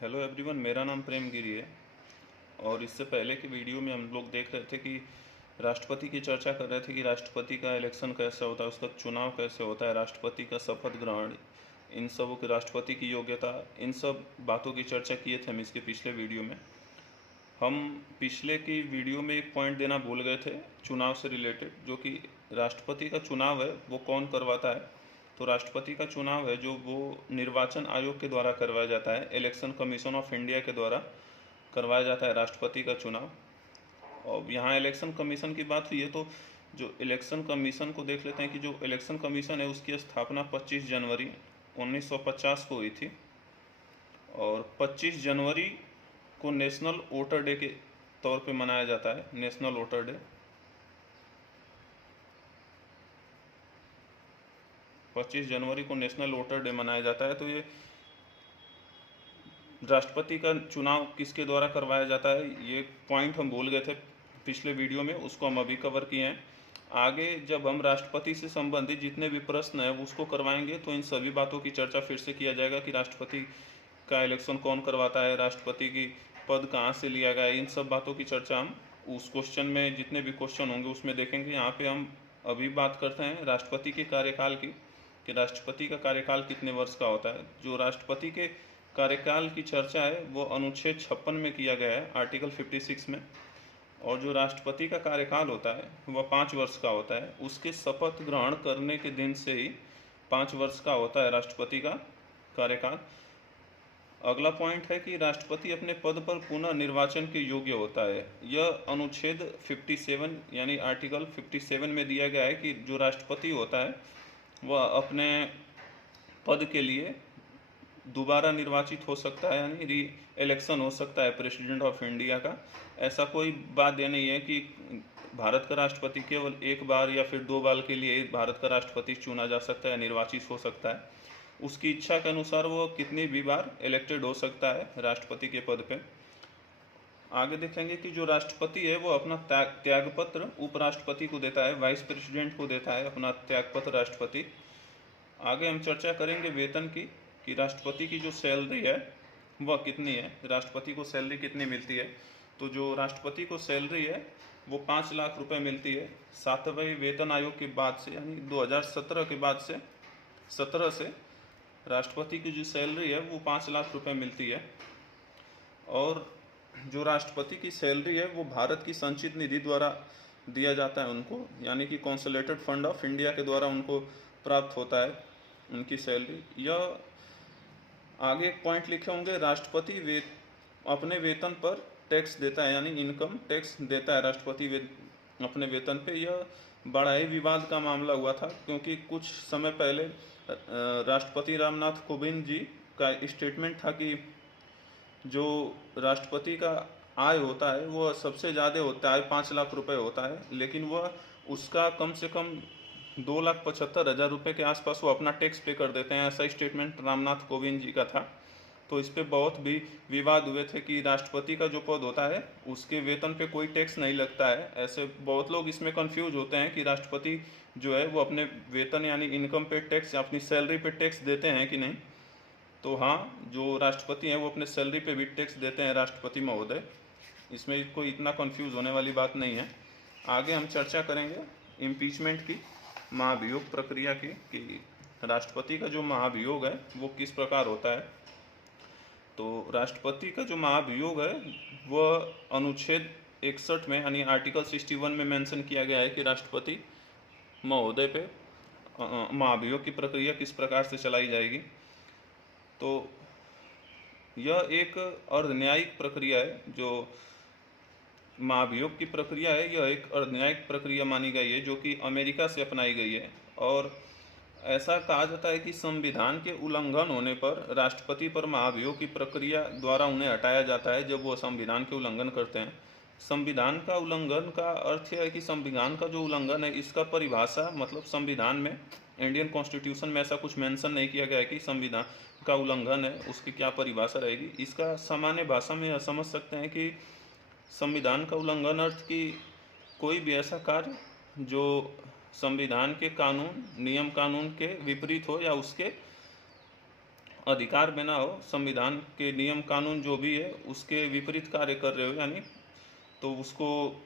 Hello everyone, मेरा नाम प्रेम गिरी है। और इससे पहले की वीडियो में हम लोग देख रहे थे कि राष्ट्रपति की चर्चा कर रहे थे कि राष्ट्रपति का इलेक्शन कैसे होता है, उसका चुनाव कैसे होता है, राष्ट्रपति का शपथ ग्रहण, इन सब की राष्ट्रपति की योग्यता, इन सब बातों की चर्चा किए थे हम इसके पिछले वीडियो में। हम पिछले की वीडियो में एक पॉइंट देना भूल गए थे चुनाव से रिलेटेड, जो कि राष्ट्रपति का चुनाव है वो कौन करवाता है। तो राष्ट्रपति का चुनाव है जो वो निर्वाचन आयोग के द्वारा करवाया जाता है, इलेक्शन कमीशन ऑफ इंडिया के द्वारा करवाया जाता है राष्ट्रपति का चुनाव। और यहाँ इलेक्शन कमीशन की बात हुई है तो जो इलेक्शन कमीशन को देख लेते हैं कि जो इलेक्शन कमीशन है उसकी स्थापना 25 जनवरी 1950 को हुई थी। और 25 जनवरी को नेशनल वोटर डे के तौर पे मनाया जाता है, नेशनल वोटर डे। 25 जनवरी को नेशनल वोटर डे मनाया जाता है। तो ये राष्ट्रपति का चुनाव किसके द्वारा करवाया जाता है, ये पॉइंट हम भूल गए थे पिछले वीडियो में, उसको हम अभी कवर किए हैं। आगे जब हम राष्ट्रपति से संबंधित जितने भी प्रश्न हैं उसको करवाएंगे तो इन सभी बातों की चर्चा फिर से किया जाएगा कि राष्ट्रपति का इलेक्शन कौन करवाता है, राष्ट्रपति की पद कहाँ से लिया गया है, इन सब बातों की चर्चा हम उस क्वेश्चन में, जितने भी क्वेश्चन होंगे उसमें देखेंगे। यहाँ पे हम अभी बात करते हैं राष्ट्रपति के कार्यकाल की, कि राष्ट्रपति का कार्यकाल कितने वर्ष का होता है। जो राष्ट्रपति के कार्यकाल की चर्चा है वो अनुच्छेद 56 में किया गया है, आर्टिकल 56 में। और जो राष्ट्रपति का कार्यकाल होता है वह 5 वर्ष का होता है, उसके शपथ ग्रहण करने के दिन से ही 5 वर्ष का होता है राष्ट्रपति का कार्यकाल। अगला पॉइंट है कि राष्ट्रपति अपने पद पर पुनः निर्वाचन के योग्य होता है। यह अनुच्छेद 57 यानी आर्टिकल 57 में दिया गया है कि जो राष्ट्रपति होता है वह अपने पद के लिए दोबारा निर्वाचित हो सकता है, यानी री इलेक्शन हो सकता है प्रेसिडेंट ऑफ इंडिया का। ऐसा कोई बात यह नहीं है कि भारत का राष्ट्रपति केवल एक बार या फिर 2 बार के लिए भारत का राष्ट्रपति चुना जा सकता है, निर्वाचित हो सकता है। उसकी इच्छा के अनुसार वो कितनी भी बार इलेक्टेड हो सकता है राष्ट्रपति के पद पे। आगे देखेंगे कि जो राष्ट्रपति है वो अपना त्यागपत्र उपराष्ट्रपति को देता है, वाइस प्रेसिडेंट को देता है अपना त्यागपत्र राष्ट्रपति। आगे हम चर्चा करेंगे वेतन की, कि राष्ट्रपति की जो सैलरी है वह कितनी है, राष्ट्रपति को सैलरी कितनी मिलती है। तो जो राष्ट्रपति को सैलरी है वो 5 लाख रुपए मिलती है 7वें वेतन आयोग के बाद से, यानी 2017 के बाद से 17 से राष्ट्रपति की जो सैलरी है वो 5 लाख रुपए मिलती है। और जो राष्ट्रपति की सैलरी है वो भारत की संचित निधि द्वारा दिया जाता है उनको, यानी कि कॉन्सोलेटेड फंड ऑफ इंडिया के द्वारा उनको प्राप्त होता है उनकी सैलरी। यह आगे एक पॉइंट लिखे होंगे, राष्ट्रपति अपने वेतन पर टैक्स देता है, यानी इनकम टैक्स देता है राष्ट्रपति अपने वेतन पे। यह बड़ा ही विवाद का मामला हुआ था, क्योंकि कुछ समय पहले राष्ट्रपति रामनाथ कोविंद जी का स्टेटमेंट था कि जो राष्ट्रपति का आय होता है वह सबसे ज़्यादा होता है, 5 लाख रुपए होता है, लेकिन वह उसका कम से कम 2,75,000 रुपये के आसपास वो अपना टैक्स पे कर देते हैं। ऐसा स्टेटमेंट रामनाथ कोविंद जी का था। तो इस पे बहुत भी विवाद हुए थे कि राष्ट्रपति का जो पद होता है उसके वेतन पे कोई टैक्स नहीं लगता है। ऐसे बहुत लोग इसमें कंफ्यूज होते हैं कि राष्ट्रपति जो है वो अपने वेतन यानी इनकम पे टैक्स, अपनी सैलरी पे टैक्स देते हैं कि नहीं। तो हाँ, जो राष्ट्रपति हैं वो अपने सैलरी पे भी टैक्स देते हैं राष्ट्रपति महोदय, इसमें कोई इतना कंफ्यूज होने वाली बात नहीं है। आगे हम चर्चा करेंगे इम्पीचमेंट की, महाभियोग प्रक्रिया की, कि राष्ट्रपति का जो महाभियोग है वो किस प्रकार होता है। तो राष्ट्रपति का जो महाभियोग है वह अनुच्छेद 61 में यानी आर्टिकल 61 में मेंशन किया गया है कि राष्ट्रपति महोदय पे महाभियोग की प्रक्रिया किस प्रकार से चलाई जाएगी। तो यह एक अर्धन्यायिक प्रक्रिया है, जो महाभियोग की प्रक्रिया है यह एक अर्धन्यायिक प्रक्रिया मानी गई है, जो कि अमेरिका से अपनाई गई है। और ऐसा कहा जाता है कि संविधान के उल्लंघन होने पर राष्ट्रपति पर महाभियोग की प्रक्रिया द्वारा उन्हें हटाया जाता है जब वो संविधान के उल्लंघन करते हैं। संविधान का उल्लंघन का अर्थ है कि संविधान का जो उल्लंघन है इसका परिभाषा, मतलब संविधान में, इंडियन कॉन्स्टिट्यूशन में ऐसा कुछ मेंशन नहीं किया गया है कि संविधान का उल्लंघन है उसकी क्या परिभाषा रहेगी। इसका सामान्य भाषा में समझ सकते हैं कि संविधान का उल्लंघन अर्थ कि कोई भी ऐसा कार्य जो संविधान के कानून, नियम कानून के विपरीत हो या उसके अधिकार में ना हो, संविधान के नियम कानून जो भी है उसके विपरीत कार्य कर रहे हो यानी, तो उसको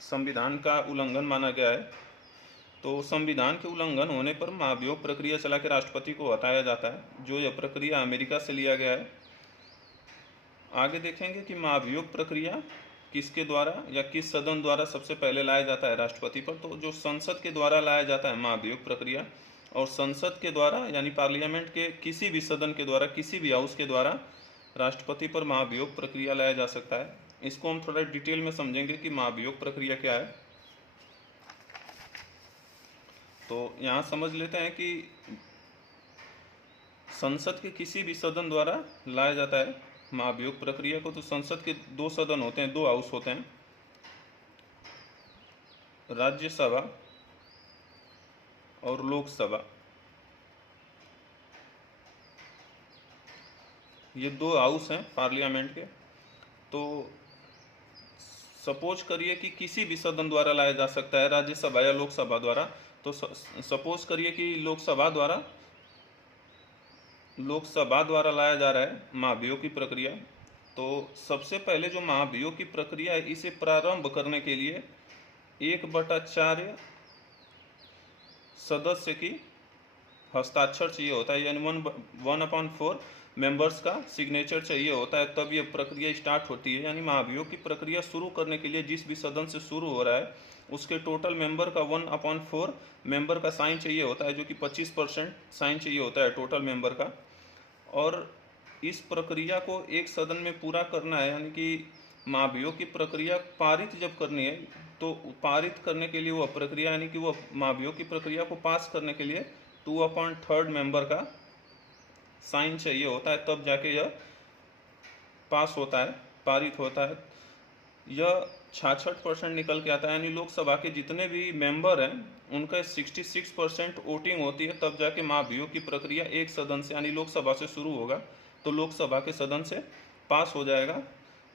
संविधान का उल्लंघन माना गया है। तो संविधान के उल्लंघन होने पर महाभियोग प्रक्रिया चला के राष्ट्रपति को हटाया जाता है, जो यह प्रक्रिया अमेरिका से लिया गया है। आगे देखेंगे कि महाभियोग प्रक्रिया किसके द्वारा या किस सदन द्वारा सबसे पहले लाया जाता है राष्ट्रपति पर। तो जो संसद के द्वारा लाया जाता है महाभियोग प्रक्रिया, और संसद के द्वारा यानी पार्लियामेंट के किसी भी सदन के द्वारा, किसी भी हाउस के द्वारा राष्ट्रपति पर महाभियोग प्रक्रिया लाया जा सकता है। इसको हम थोड़ा डिटेल में समझेंगे कि महाभियोग प्रक्रिया क्या है। तो यहाँ समझ लेते हैं कि संसद के किसी भी सदन द्वारा लाया जाता है महाभियोग प्रक्रिया को। तो संसद के दो सदन होते हैं, दो हाउस होते हैं, राज्यसभा और लोकसभा। ये दो हाउस हैं पार्लियामेंट के। तो सपोज करिए कि किसी भी सदन द्वारा लाया जा सकता है, राज्यसभा या लोकसभा द्वारा। तो सपोज करिए कि लोकसभा द्वारा लाया जा रहा है महाभियोग की प्रक्रिया। तो सबसे पहले जो महाभियोग की प्रक्रिया है, इसे प्रारंभ करने के लिए 1/4 सदस्य की हस्ताक्षर चाहिए होता है, यानी 1/4 मेंबर्स का सिग्नेचर चाहिए होता है, तब ये प्रक्रिया स्टार्ट होती है। यानी महाभियोग की प्रक्रिया शुरू करने के लिए जिस भी सदन से शुरू हो रहा है उसके टोटल मेंबर का 1/4 मेंबर का साइन चाहिए होता है, जो कि 25% साइन चाहिए होता है टोटल मेंबर का। और इस प्रक्रिया को एक सदन में पूरा करना है, यानी कि महाभियोग की प्रक्रिया पारित जब करनी है, तो पारित करने के लिए वह प्रक्रिया यानी कि वह महाभियोग की प्रक्रिया को पास करने के लिए 2/3 मेंबर का साइन चाहिए होता है, तब जाके यह पास होता है, पारित होता है। यह 66% निकल के आता है, यानी लोकसभा के जितने भी मेंबर हैं उनका 66% वोटिंग होती है, तब जाके महाभियोग की प्रक्रिया एक सदन से यानी लोकसभा से शुरू होगा, तो लोकसभा के सदन से पास हो जाएगा।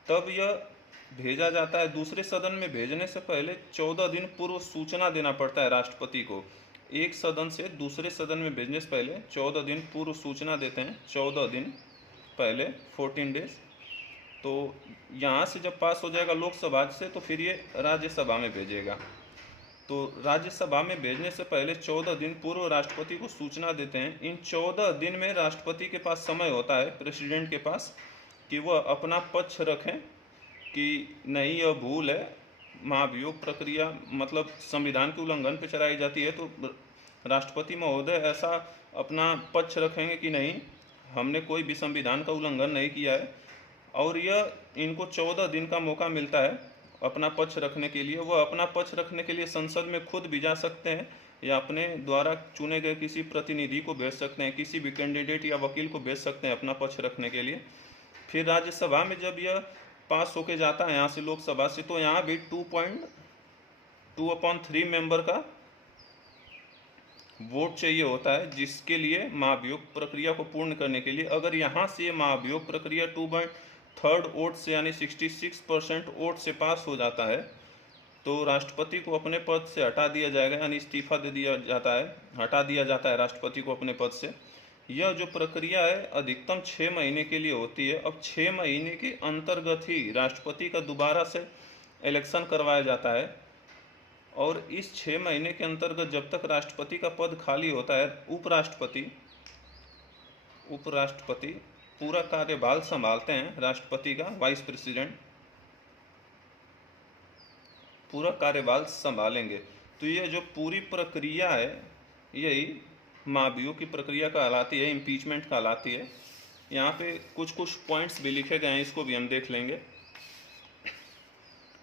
तब यह भेजा जाता है दूसरे सदन में। भेजने से पहले 14 दिन पूर्व सूचना देना पड़ता है राष्ट्रपति को। एक सदन से दूसरे सदन में भेजने से पहले 14 दिन पूर्व सूचना देते हैं, 14 दिन पहले, 14 डेज। तो यहाँ से जब पास हो जाएगा लोकसभा से, तो फिर ये राज्यसभा में भेजेगा। तो राज्यसभा में भेजने से पहले 14 दिन पूर्व राष्ट्रपति को सूचना देते हैं। इन 14 दिन में राष्ट्रपति के पास समय होता है, प्रेसिडेंट के पास, कि वह अपना पक्ष रखें कि नहीं यह भूल है, महाभियोग प्रक्रिया मतलब संविधान के उल्लंघन पे चलाई जाती है। तो राष्ट्रपति महोदय ऐसा अपना पक्ष रखेंगे कि नहीं, हमने कोई भी संविधान का उल्लंघन नहीं किया है, और यह इनको 14 दिन का मौका मिलता है अपना पक्ष रखने के लिए। वह अपना पक्ष रखने के लिए संसद में खुद भी जा सकते हैं या अपने द्वारा चुने गए किसी प्रतिनिधि को भेज सकते हैं, किसी भी कैंडिडेट या वकील को भेज सकते हैं अपना पक्ष रखने के लिए। फिर राज्यसभा में जब यह पास होके जाता है यहाँ से लोकसभा से, तो यहाँ भी 2/3 मेंबर का वोट चाहिए होता है, जिसके लिए महाभियोग प्रक्रिया को पूर्ण करने के लिए। अगर यहाँ से महाभियोग प्रक्रिया 2/3 वोट से यानी 66% वोट से पास हो जाता है, तो राष्ट्रपति को अपने पद से हटा दिया जाएगा, यानी इस्तीफा दे दिया जाता है, हटा दिया जाता है राष्ट्रपति को अपने पद से। यह जो प्रक्रिया है अधिकतम 6 महीने के लिए होती है। अब 6 महीने के अंतर्गत ही राष्ट्रपति का दोबारा से इलेक्शन करवाया जाता है, और इस 6 महीने के अंतर्गत जब तक राष्ट्रपति का पद खाली होता है, उपराष्ट्रपति पूरा कार्यभार संभालते हैं। राष्ट्रपति का वाइस प्रेसिडेंट पूरा कार्यभार संभालेंगे। तो ये जो पूरी प्रक्रिया है यही महाभियोग की प्रक्रिया कहलाती है, इम्पीचमेंट कहलाती है। यहाँ पे कुछ पॉइंट्स भी लिखे गए हैं, इसको भी हम देख लेंगे।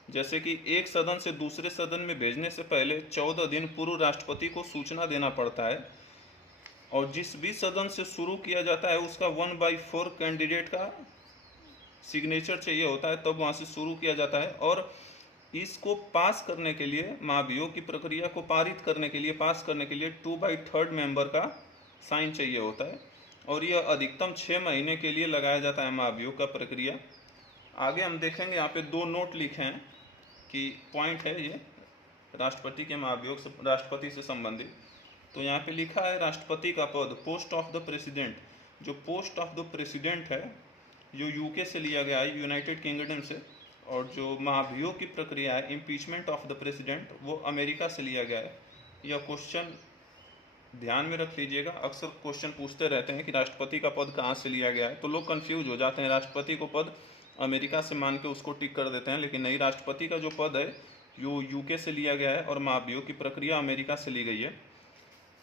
जैसे कि एक सदन से दूसरे सदन में भेजने से पहले 14 दिन पूर्व राष्ट्रपति को सूचना देना पड़ता है, और जिस भी सदन से शुरू किया जाता है उसका 1/4 कैंडिडेट का सिग्नेचर चाहिए होता है, तब वहाँ से शुरू किया जाता है। और इसको पास करने के लिए, महाभियोग की प्रक्रिया को पारित करने के लिए, पास करने के लिए 2/3 मेंबर का साइन चाहिए होता है, और यह अधिकतम 6 महीने के लिए लगाया जाता है महाभियोग का प्रक्रिया। आगे हम देखेंगे, यहाँ पे 2 नोट लिखे हैं कि पॉइंट है ये राष्ट्रपति के महाभियोग से, राष्ट्रपति से संबंधित। तो यहाँ पे लिखा है राष्ट्रपति का पद, पोस्ट ऑफ द प्रेसिडेंट, जो पोस्ट ऑफ द प्रेसिडेंट है जो यूके से लिया गया है, यूनाइटेड किंगडम से, और जो महाभियोग की प्रक्रिया है इम्पीचमेंट ऑफ द प्रेसिडेंट वो अमेरिका से लिया गया है। यह क्वेश्चन ध्यान में रख लीजिएगा, अक्सर क्वेश्चन पूछते रहते हैं कि राष्ट्रपति का पद कहाँ से लिया गया है, तो लोग कंफ्यूज हो जाते हैं, राष्ट्रपति को पद अमेरिका से मान के उसको टिक कर देते हैं, लेकिन नहीं, राष्ट्रपति का जो पद है वो यूके से लिया गया है और महाभियोग की प्रक्रिया अमेरिका से ली गई है।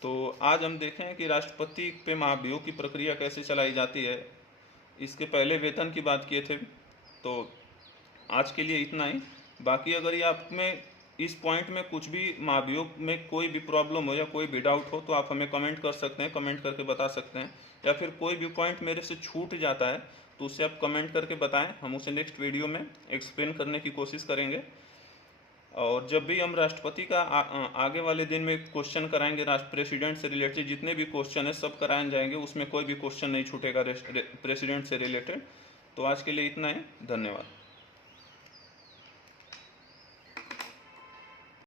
तो आज हम देखें कि राष्ट्रपति पे महाभियोग की प्रक्रिया कैसे चलाई जाती है। इसके पहले वेतन की बात किए थे, तो आज के लिए इतना ही। बाकी अगर ये आप में इस पॉइंट में कुछ भी महाभियोग में कोई भी प्रॉब्लम हो या कोई भी डाउट हो तो आप हमें कमेंट कर सकते हैं, कमेंट करके बता सकते हैं, या फिर कोई भी पॉइंट मेरे से छूट जाता है तो उसे आप कमेंट करके बताएं, हम उसे नेक्स्ट वीडियो में एक्सप्लेन करने की कोशिश करेंगे। और जब भी हम राष्ट्रपति का आगे वाले दिन में क्वेश्चन कराएंगे, राष्ट्र प्रेसिडेंट से रिलेटेड जितने भी क्वेश्चन है सब कराए जाएंगे, उसमें कोई भी क्वेश्चन नहीं छूटेगा प्रेसिडेंट से रिलेटेड। तो आज के लिए इतना ही, धन्यवाद।